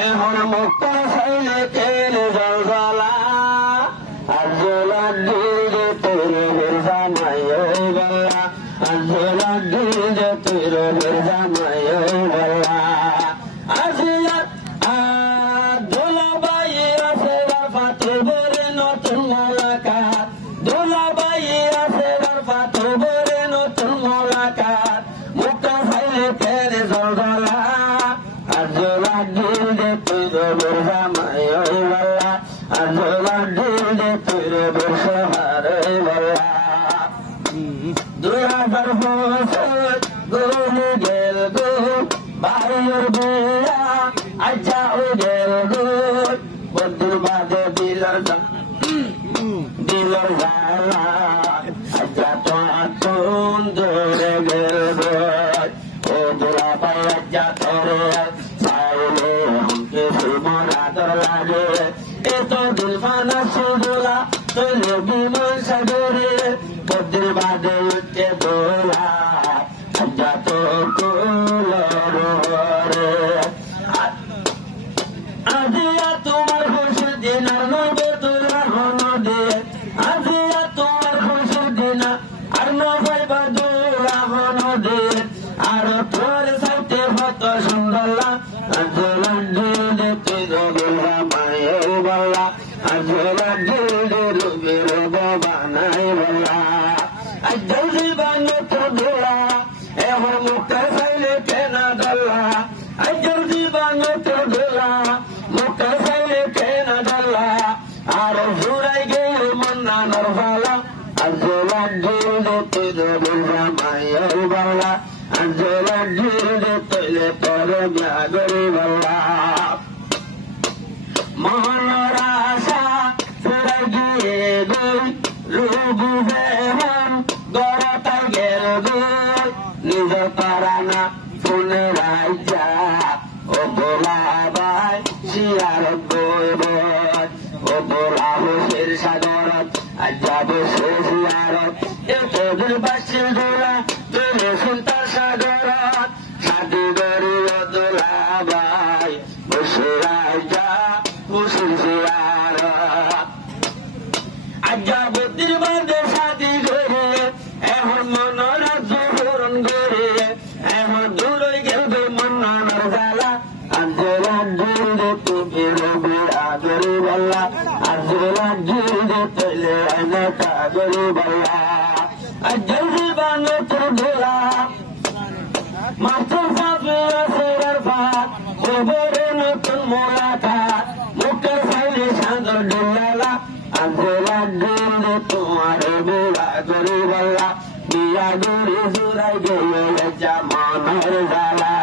এখন মুক্ত সাইলে তেল জলজলা আর জোলা দিল যে তোর মির্জা নাই বল্লা আর জোলা দিল যে তোর মির্জা নাই বল্লা আসিয়া দোলাবাই আছে পাথর বরে নতুন মোলাকাত দোলাবাই আছে পাথর বরে নতুন মোলাকাত মুক্ত সাইলে তেল জলজলা আর জোলা দিল যে তোর মির্জা নাই বল্লা আর জোলা দিল যে তোর মির্জা হারে বল্লা 2000 বছর গরু গেল গো বাড়ির বিয়া আচ্ছা ও গেল গো বন্ধুর বাদে দিলর জালা আচ্ছা তো আতুন ধরে গেল গো ও দোলা পাই আচ্ছা তোরে সাইলে हमके सुमर आदर लागे ए तो दिल फाना सुदोला तो लोगी मन सगोरे बदल बादे उठे बोला अच्छा तो रे আজিয়া তোমার খুশির দিন আর নবে তোরা হনো দে আজিয়া তোমার খুশির দিন আর নবে বাদুরা হনো দে আর তোর সাথে হত সুন্দরলা আজলা দিল তুই রবিরা মায়ের বলা আজলা দিল রবির বানাই বলা আজল বানো তো দোলা এখন মুক্ত সাইলে কেনা দল্লা আজল বানো তো দোলা মুক্ত সাইলে কেনা দল্লা আর জুড়াই গেল মন্না নরভালা আজলা দিল তুই রবিরা মায়ের বলা আজলা দিল তুই তোর জাগরি বলা মহনর আশা ফুরে গিয়ে গই রুবু বেহন গড়তাই গেল গই নিজ তারানা ফুলে রাইজা ও দোলা বাই শিয়ার বই বই ও দোলা হোসের সাগরত আজাবে সে শিয়ারত এতদিন বাসিল দোলা তুলে সুলতান সাগরত সাদি গরি ও দোলা বাই বসে রাইজা বসে শিয়ারত আজা বুদ্ধির বাদে সাদি গরে এখন মনরা জোহরন গরে এখন দূরে গেলবে মন্নার জালা আজলা দিল তুমি রবি আগরে বল্লা আজলা দিল তলে আইনা কাগরে বল্লা আজল বানো তোর দোলা মাত্র সাফে আসের ফাত খবরে নতুন মোলাকাত মুখের ফাইলে সাদর ডোলা আজলা দিল তোমার বোলা করে বল্লা বিয়া গরে জোড়াই গেল জামানের জালা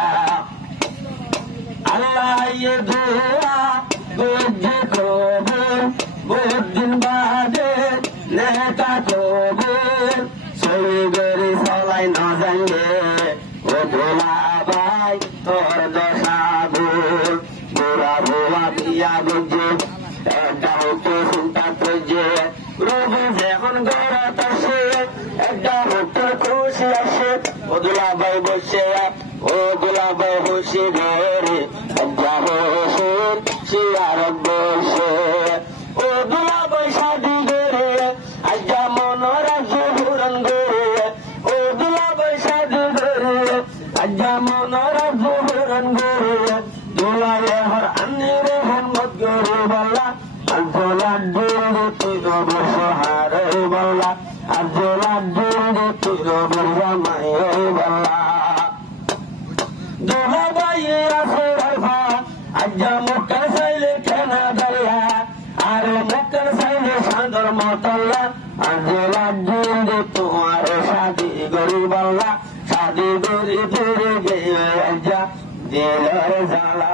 আল্লাহ ये दुआ বুঝে কবুল বহুত দিন বাদে নেতা কবুল সই গরি সবাই না জানলে ও ভোলা ভাই তোর দশা ভুল বুড়া ভোলা বিয়া বুঝে একটা হতো চিন্তা করছে রবি যখন গড়াত আসে একটা হতো খুশি আসে ও দুলাভাই বসে ও দুলাভাই খুশি ঘরে একটা হোসেন শিয়ার বসে ও দুলাভাই শাদি ঘরে আজা মনরা জোহরন ঘরে ও দুলাভাই শাদি ঘরে আজা মনরা জোহরন ঘরে দুলাভাই হর আন্নি রেহন মত ঘরে বলা আজলা দিল তুই রবি সহারে বলা আজলা দিল তুই রবি মায়ে বলা দুলাভাই আছে রাফা আজা মুক্ত সাইলে কেনা দল্লা আর মুক্ত সাইলে সাদর মতল্লা আজলা দিল তোমার শাদি গরি বল্লা শাদি গরি দূরে গিয়ে আজা দিলের জ্বালা